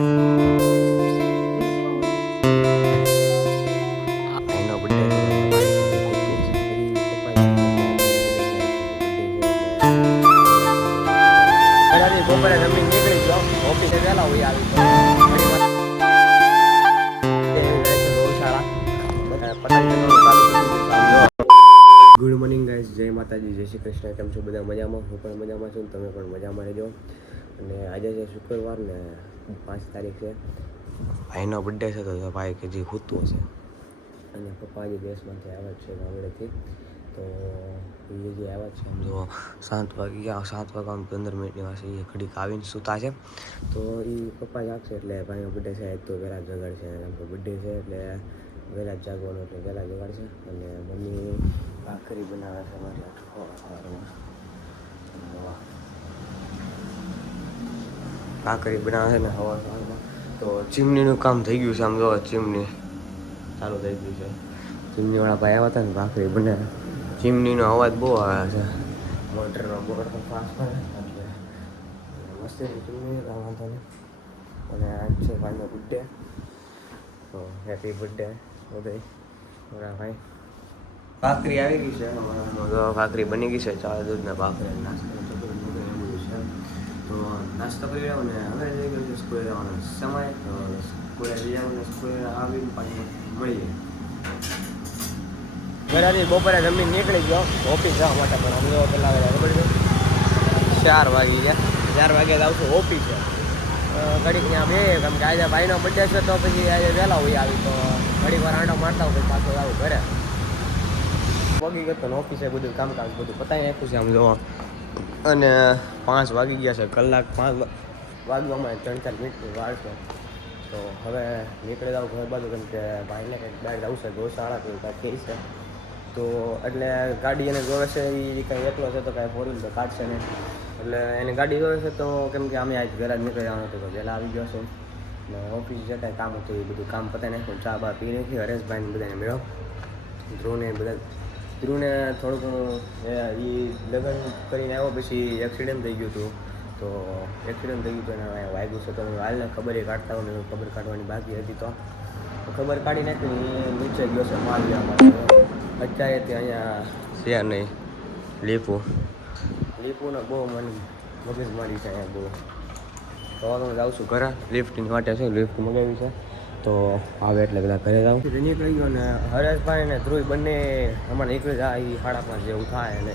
એનો બર્થડે બપોરે જમીન નીકળી ગયો ઓફિસે વહેલા હોય આવી ગુડ મોર્નિંગ ગાઈસ, જય માતાજી, જય શ્રી કૃષ્ણ. કેમ છો બધા? મજામાં? હું પણ મજામાં છું, તમે પણ મજામાં રહેજો. અને આજે છે શુક્રવાર ને 5 તારીખ છે. ભાઈનો બર્થડે છે તો ભાઈ કે જે સૂતું હશે અને પપ્પા આજે દેશમાંથી આવ્યા છે ગામડેથી. તો એ જે આવ્યા છે આમ જો 7 વાગી ગયા, 7 વાગ્યા 15 મિનિટની પાસે એ ઘડીક આવીને સૂતા છે. તો એ પપ્પા જાગશે એટલે ભાઈનો બર્થડે છે તો વહેલા જગાડશે. એમ તો બર્થડે છે એટલે વહેલા જાગવાનું એટલે વહેલા જગાડશે. અને મમ્મી ભાખરી બનાવે છે મારી ભાખરી બનાવે છે ને સવારમાં. તો ચીમનીનું કામ થઈ ગયું છે. આમ જો ચીમની ચાલુ થઈ ગયું છે. ચીમનીવાળા ભાઈ આવ્યા હતા ને ભાખરી બનાવે. ચીમનીનો અવાજ બહુ આવે છે. મોટરનો બોર્ડ તો ફાસ્ટ કરે એટલે મસ્તી ચીમની વાંધો નહીં. અને આજ છે ભાઈનો બર્થડે, તો હેપી બર્થડે ઉદય મારા ભાઈ. ભાખરી આવી ગઈ છે, ભાખરી બની ગઈ છે. ચા દૂધને ભાખરી નાસ્તો છે. તો નાસ્તો કરી રહ્યો ને હવે જઈ ગયો છે સ્કૂલે જવાનો સમય. તો સ્કૂલે જઈ જવાનું, સ્કૂલે આવીને પાછું મળીએ. ઘરેથી બપોરે જમીન નીકળી ગયો ઓફિસ જવા માટે. પણ અમે પહેલાં ખબર છે 4 વાગી ગયા. 4 વાગે જ આવશું ઓફિસે. ઘડીક ત્યાં બે કેમ કે આજે ભાઈનો બર્થડે છે તો પછી આજે વહેલા હોય આવી. તો ઘડીક વાર આંટો મારતા હોય પછી પાછું આવું ઘરે. વાગી ગયો ને ઓફિસે બધું કામકાજ બધું પતાવી નાખ્યું છે આમ જોવા. અને 5 વાગી ગયા છે. કલાક 5 વાગવામાં 3-4 મિનિટની વાર છે. તો હવે નીકળી જાઉં ઘર બાજુ કેમ કે ભાઈને કંઈક બહાર આવશે ગૌશાળા તો કાંઈક કહે છે. તો એટલે ગાડી એને જોવે છે એ કાંઈ એકલો છે તો કાંઈ 4 વ્હીલ તો કાઢશે નહીં. એટલે એની ગાડી જોવે છે તો કેમ કે અમે આજ ઘરે જ નીકળી જવાનું હતું તો વહેલા આવી ગયો છું. ને ઓફિસ જે કાંઈ કામ હતું એ બધું કામ પતાવી નાખ્યું. ચા બા પી નાખી. હરેશભાઈને બધાને મળ્યો. ધ્રુવને થોડું ઘણું એ લગ્ન કરીને આવ્યો પછી એક્સિડન્ટ થઈ ગયું હતું. તો એક્સિડન્ટ થઈ ગયું હતું અને વાગ્યું છે તો હાલને ખબર એ કાઢતા હોય ને ખબર કાઢવાની બાકી હતી. તો ખબર કાઢી નાખી. એ નીચે ગયો છે માલ લેવા માટે. અત્યારે તે અહીંયા છે નહીં લીપુને બહુ મને મગજમારી છે અહીંયા બહુ. તો હું જાઉં છું ઘરે. લિફ્ટની માટે છે, લિફ્ટ મગાવી છે તો આવે એટલે બધા ઘરે જાઉં. નીકળી ગયો ને હરેશભાઈ ને ધ્રુવ બંને અમારે નીકળી જાય. એ 5:30 જેવું થાય અને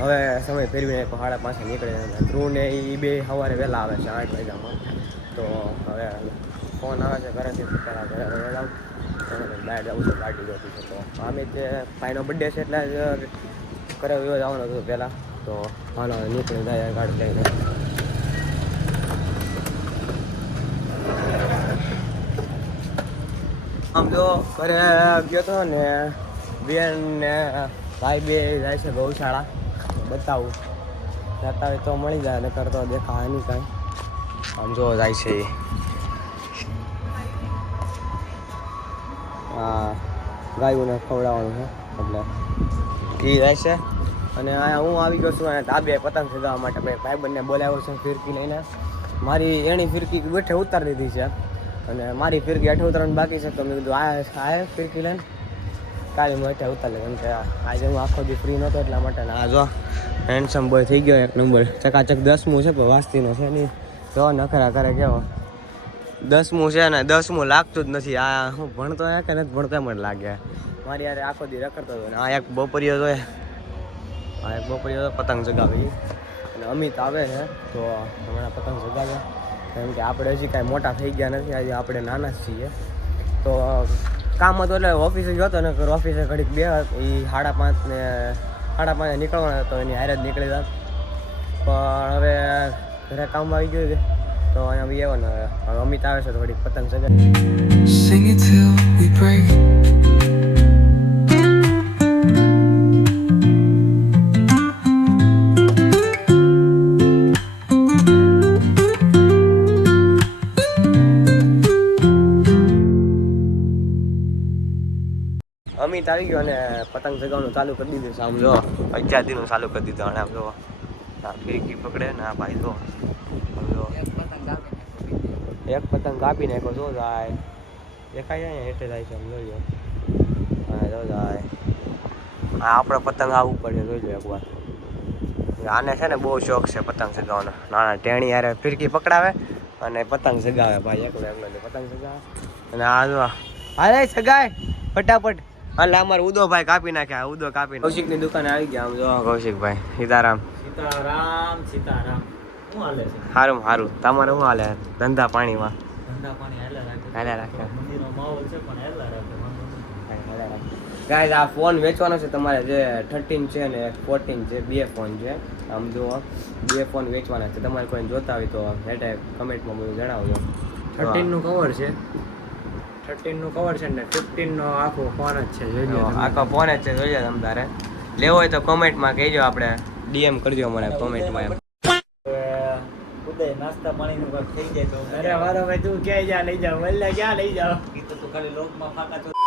હવે સમય ફેરવીને 5:30 નીકળે. ધ્રુવને એ બે સવારે વહેલા આવે છે 8 વાગ્યામાં. તો હવે ફોન આવે છે ઘરેથી પહેલાં ઘરે જાઉં બહાર જવું છે ગાડી જોતી છે. તો અમે તે ભાઈનો બર્થડે છે એટલે જ ઘરે જવાનું હતું પહેલાં. તો હાલો નીકળી જાય ગાડી લઈને. આમ જો ઘરે ગયો હતો ને બેન ને ભાઈ બે જાય છે ગૌશાળા. બતાવું જતા હોય તો મળી જાય, નકર તો દેખાય નહીં કાંઈ. આમ જો જાય છે હા ગાયોને ખવડાવવાનું છે એટલે એ જાય છે. અને અહીંયા હું આવી ગયો છું અને ધાબે પતંગ ચગાવવા માટે. ભાઈ બંને બોલાવ્યો છે ફિરકી લઈને. મારી એની ફિરકી બેઠે ઉતારી દીધી છે અને મારી ફિરકી હેઠે ઉતારવાની બાકી છે. તો મેં કીધું આ ફિરકી લઈને કાલે હું હેઠે ઉતારી કેમ કે આજે હું આખો દી ફ્રી નહોતો એટલા માટે. આ જો હેન્ડસમ બોય થઈ ગયો 1 નંબર. ચકાચક 10મું છે પણ વાસ્તીનો છે નહીં. જો નખરા કરે કેવો 10મું છે ને 10મું લાગતું જ નથી. આ હું ભણતો હે કે નથી ભણતો એમ જ લાગે. મારી યારે આખો દી રખડતો હતો. આ એક બપોરીઓ જોઈએ, આ એક બપોરીઓ પતંગ ચગાવી. અને અમિત આવે છે તો હમણાં પતંગ ચગાવે કેમ કે આપણે હજી કાંઈ મોટા થઈ ગયા નથી. આજે આપણે નાના જ છીએ. તો કામ હતું એટલે ઓફિસે જતો ને ઓફિસે ઘડીક બે એ 5:30 ને 5:30 નીકળવાના તો એની હારે જ નીકળી જાત. પણ હવે ઘરે કામ આવી ગયું તો અહીંયા બી આવ્યો ને હવે અમિત આવે છે તો ઘડીક પતંગ ચગાવે. અમિત આવી ગયો અને પતંગ ચગાવવાનું ચાલુ કરી દીધું છે. આમ જો 11 દીનું ચાલુ કરી દીધું. અને આમ જો આ ફિરકી પકડે ને આ ભાઈ તો એક પતંગ કાપી નાખ્યો જો જાય દેખાય જાય હેઠે જાય છે જોઈ લો હા જો જાય હા આપણો પતંગ આ ઉપર છે જોઈ લો એકવાર આને છે ને બહુ શોખ છે પતંગ ચગાવવાનો નાના ટેણી યારે ફિરકી પકડાવે અને પતંગ ચગાવે ભાઈ એકલો એકલો પતંગ ચગાવે અને આ જો હાલે સગાય ફટાફટ હાલ અમારે ઉદો ભાઈ કાપી નાખ્યા ઉદો કાપી કૌશિકની દુકાને આવી ગયા આમ જો કૌશિકભાઈ સીતારામ સીતારામ સીતારામ શું હાલે છે સારું સારું તમારે શું હાલે ધંધા પાણીમાં ધંધા પાણી હાલ્યા રાખે મંદિરનો માહોલ છે પણ હેલા રાખે ગાઈઝ આ ફોન વેચવાનો છે તમારે જે 13 છે ને 14 છે બે ફોન છે આમ જુઓ બે ફોન વેચવાના છે તમારે કોઈ જોતા હોય તો હેઠે કમેન્ટમાં બધું જણાવજો 13 નું કવર છે 13 નું કવર છે ને 15 નો આખો ફોન જ છે જોઈ લો આખો ફોન જ છે જોઈએ તમ તારે લેવો હોય તો કોમેન્ટમાં કહેજો આપણે ડીએમ કરજો મને કોમેન્ટમાં એમ ઉદય નાસ્તા પાણીનું કાંઈક થઈ જાય તો અરે વારો ભાઈ તું ક્યાંય જા લઈ જાવ વલ્લે ક્યાં લઈ જાવ એ તો તું ખાલી લોકમાં ફાકા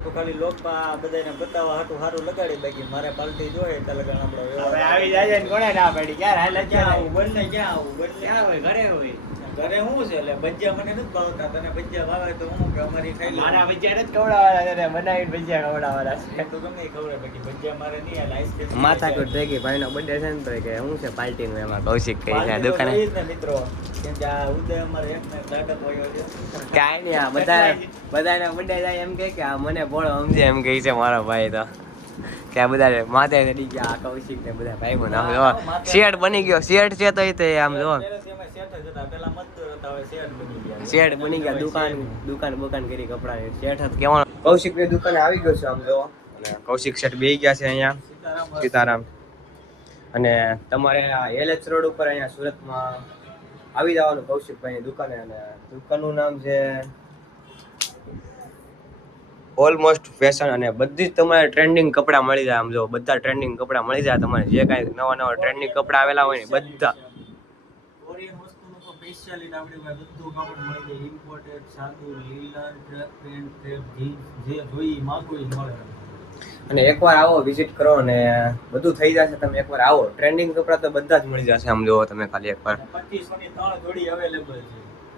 તો ખાલી લોકમાં બધાને બતાવવા હાટું સારું લગાડી બાકી મારે પાલટી જોઈએ એટલે લગાડ આપણે હવે આવી જાય ને કોણે ના પડી ક્યારે હાલે ક્યાં આવું બંને ક્યાં આવું બંને ક્યાં હોય ઘરે હોય ઘરે શું છે એટલે ભજીયા મને નથી ભાવતા તને ભજીયા ભાવે તો હું કે અમારી ખાઈ લે મારા ભજીયા નથી ખવડાવવાના તને બનાવીને ભજીયા ખવડાવવાના છે તો ગમે ખવડે બાકી ભજીયા મારે નહીં હાલે આઈસ્ક્રીમ માથાકૂટ થઈ ગઈ ભાઈનો બર્થડે છે ને તો કે શું છે પાર્ટીનું એમાં કૌશિક કહી છે દુકાને મિત્રો કેમ કે આ ઉદય અમારે એક ને દાટક હોય છે કાંઈ નહીં આ બધાને બર્થડે જાય એમ કે આ મને બોલો સમજે એમ કહે છે મારો ભાઈ તો કે આ બધા માથે ચડી ગયા આ કૌશિક ને બધા ભાઈ મને આમ જો શેડ બની ગયો શેડ છે તો આમ જો શેડ બની ગયા દુકાન કરી કપડાની શેઠ હતું કેવાનો કૌશિક ની દુકાને આવી ગયો છે આમ જો અને કૌશિક શેઠ બેહી ગયા છે અહીંયા સીતારામ અને તમારે આ એલએચ રોડ ઉપર અહીંયા સુરતમાં આવી જવાનું કૌશિકભાઈની દુકાને અને દુકાનનું નામ છે ઓલમોસ્ટ ફેશન અને બધી જ તમારે ટ્રેન્ડિંગ કપડાં મળી જાય આમ જો બધા ટ્રેન્ડિંગ કપડાં મળી જાય તમારે જે કાંઈ નવા ટ્રેન્ડિંગ કપડાં આવેલા હોય ને બધા કોરિયન વસ્તુનું તો સ્પેશિયલી આપણી પાસે બધું કાપડ મળી જાય ઇમ્પોર્ટેડ સાદું લીલન પેન્ટ જે જોઈ માંગો એ મળે અને એકવાર આવો વિઝિટ કરો અને બધું થઈ જશે તમે એકવાર આવો ટ્રેન્ડિંગ કપડાં તો બધા જ મળી જશે આમ જોવો તમે ખાલી એકવાર 2500 ની 3 જોડી અવેલેબલ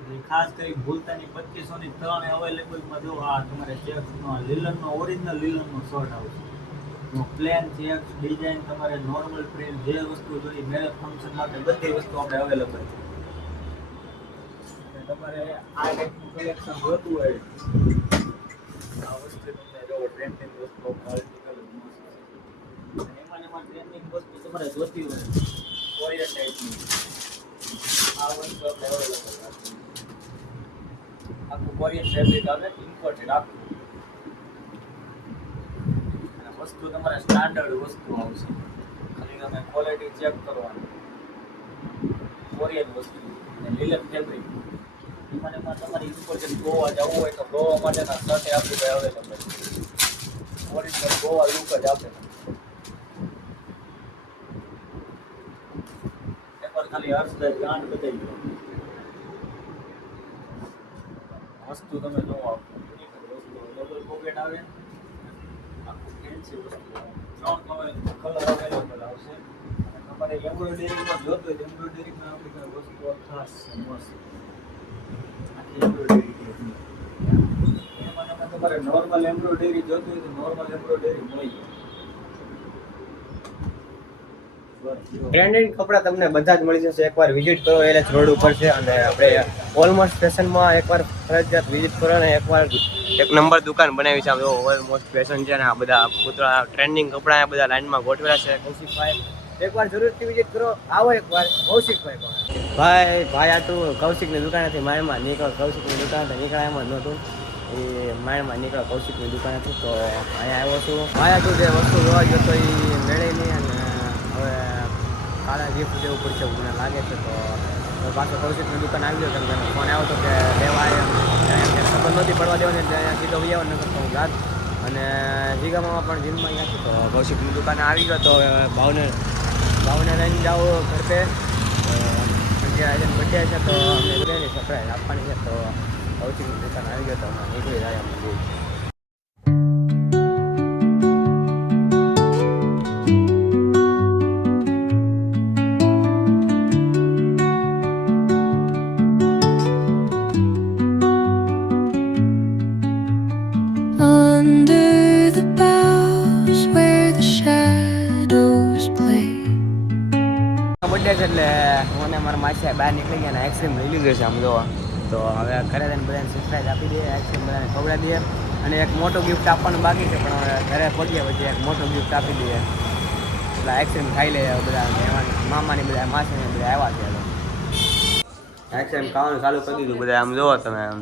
છે ખાસ કરી ભૂલતાની 2500 ની 3 અવેલેબલ માં જો આ તમારે ચેક્સ નો લીલન નો ઓરિજિનલ લીલન નો શર્ટ આવશે નો પ્લેન ચેક્સ ડિઝાઇન તમારે નોર્મલ પ્રિન્ટ જે વસ્તુ જોઈએ મેરેજ ફંક્શન માટે બધી વસ્તુ આપણે અવેલેબલ છે તમારે આ ટાઈપનું કલેક્શન જોતું હોય આ વસ્તુ તમને જો ટ્રેન્ડિંગ વસ્તુ આર્ટિકલ એમાં ટ્રેન્ડિંગ વસ્તુ તમારે જોતી હોય કોરિયન ટાઈપની આ વસ્તુ આપણે અવેલેબલ છે આખું કોરિયન ફેબ્રિક આવે ઇમ્પોર્ટેડ આખું અને વસ્તુ તમારે સ્ટાન્ડર્ડ વસ્તુ આવશે ખાલી તમે ક્વોલિટી ચેક કરવાની કોરિયન વસ્તુ અને લીલન ફેબ્રિક એમાં તમારી ઇમ્પોર્ટેડ ગોવા જવું હોય તો ગોવા માટેના શર્ટ આપણી પાસે અવેલેબલ છે ઓરિજિનલ ગોવા લુક જ આપે એકવાર ખાલી હર્ષદાસ ગાંઠ બતાવી દો વસ્તુ તમે જો ડબલ પોકેટ આવે આખું ફેન્સી વસ્તુ ત્રણ કલર અવેલેબલ આવશે અને તમારે એમ્બ્રોઇડરીમાં જોતો હોય એમ્બ્રોઇડરીમાં આપણી પાસે વસ્તુ ખાસ છે મસ્ત આખી એમ્બ્રોઇડરી એમાં તમારે નોર્મલ એમ્બ્રોઇડરી જોતું હોય તો નોર્મલ એમ્બ્રોઇડરી મળી જાય ટ્રેન્ડિંગ કપડાં તમને બધા જ મળી જશે એકવાર વિઝિટ કરો એલએચ રોડ ઉપર છે અને આપણે ઓલમોસ્ટ ફેશનમાં એકવાર ફરજિયાત વિઝિટ કરો અને એકવાર એક નંબર દુકાન બનાવી છે આમ ઓલમોસ્ટ ફેશન છે ને આ બધા પૂતળા ટ્રેન્ડિંગ કપડાં બધા લાઈનમાં ગોઠવેલા છે કૌશિકભાઈ એકવાર જરૂરથી વિઝિટ કરો આવો એકવાર કૌશિકભાઈ ભાઈ આ તું કૌશિકની દુકાનેથી માયમાં નીકળ કૌશિકની દુકાનેથી નીકળ્યા એમ જ નહોતું એ માયમાં નીકળ્યો કૌશિકની દુકાનેથી તો અહીંયા આવ્યો છું ભાઈ તું જે વસ્તુ જોવા ગયો તો એ મેળવી નહીં અને હવે કાલે ગિફ્ટ દેવું પડશે એવું મને લાગે છે તો પાછો કૌશિકની દુકાન આવી ગયો કેમ ફોન આવ્યો હતો કે લેવા ખબર નહોતી પડવા દેવાની ત્યાં સીધો વિયાવ ન કરતો હું રાત અને જીગામાં પણ જીમમાં ગયા છું તો કૌશિકની દુકાને આવી ગયો તો ભાવને લઈને જાઓ ઘર પે જે આજે બર્થડે છે તો અમને બધાની સરપ્રાઈઝ આપવાની છે તો કૌશિકની દુકાન આવી ગયો તો હમણાં નીકળી જાય અમને આઈસ્ક્રીમ લઈ લીધું છે આમ જોવા. તો હવે ઘરે જઈને બધાને સરપ્રાઈઝ આપી દઈએ, આઈસ્ક્રીમ બધાને ખવડાવી દઈએ. અને એક મોટો ગિફ્ટ આપવાનું બાકી છે, પણ હવે ઘરે પગ્યા પછી એક મોટો ગિફ્ટ આપી દઈએ. એટલે આઈસ્ક્રીમ ખાઈ લઈએ બધા મહેમાન, મામાની બધા માસીને બધા આવ્યા છે. આઈસ્ક્રીમ ખાવાનું ચાલુ કરી દીધું બધા. આમ જોવો તમે, આમ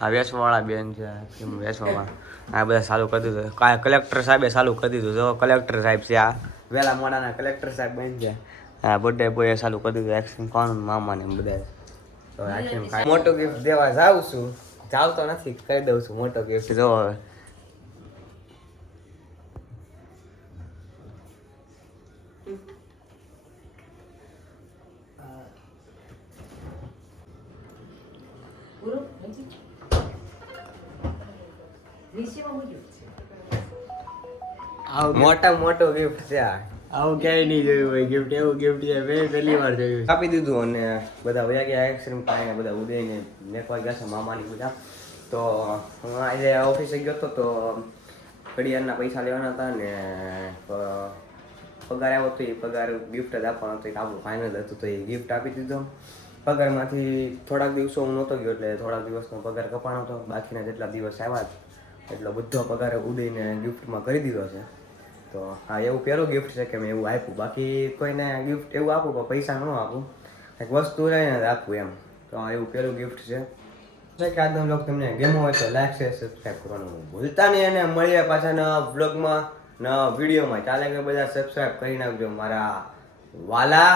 આ વેચવાવાળા બેન છે આઈસ્ક્રીમ વેચવામાં, આ બધા ચાલુ કરી દીધું. કલેક્ટર સાહેબે ચાલુ કરી દીધું. જો કલેક્ટર સાહેબ છે આ, વહેલા મોડાના કલેક્ટર સાહેબ બની છે. હા, બર્થડે બોયે ચાલુ કરી દીધું આઈસ્ક્રીમ ખાવાનું, મામાને બધા. તો આઈસ્ક્રીમ ખાઈ મોટો ગિફ્ટ દેવા જાઉં છું, જાવ તો નથી, કહી દઉં છું મોટો ગિફ્ટ. જો હવે મોટા મોટો ગિફ્ટ છે આ. આવું ક્યાંય નહીં જોયું હોય ગિફ્ટ. એવું ગિફ્ટ છે મેં પહેલી વાર જોયું. આપી દીધું અને બધા વયા ગયા આઈસ્ક્રીમ ખાઈને, બધા ઉદયને મેકવા ગયા છે મામાની બધા. તો હું આજે ઓફિસે ગયો હતો, તો ઘડિયાળના પૈસા લેવાના હતા ને પગાર આવ્યો હતો. એ પગાર ગિફ્ટ જ આપવાનો હતો, આપણું ફાઇનલ હતું, તો એ ગિફ્ટ આપી દીધો. પગારમાંથી થોડાક દિવસો હું નહોતો ગયો, એટલે થોડાક દિવસનો પગાર કપાણો હતો. બાકીના જેટલા દિવસ આવ્યા એટલો બધો પગાર ઉદયને ગિફ્ટમાં કરી દીધો છે. તો હા, એવું પહેલું ગિફ્ટ છે કે મેં એવું આપ્યું. બાકી કોઈને ગિફ્ટ એવું આપું પણ પૈસા ન આપું, કંઈક વસ્તુ રહીને જ આપું એમ. તો એવું પહેલું ગિફ્ટ છે. કે આજનો બ્લોગ તમને ગમ્યો હોય તો લાઈક શેર સબસ્ક્રાઈબ કરવાનું ભૂલતા નહીં. અને મળીએ પાછા નવા બ્લોગમાં, નવા વિડીયોમાં. ચાલે કે બધા સબસ્ક્રાઈબ કરી નાખજો મારા વાલા.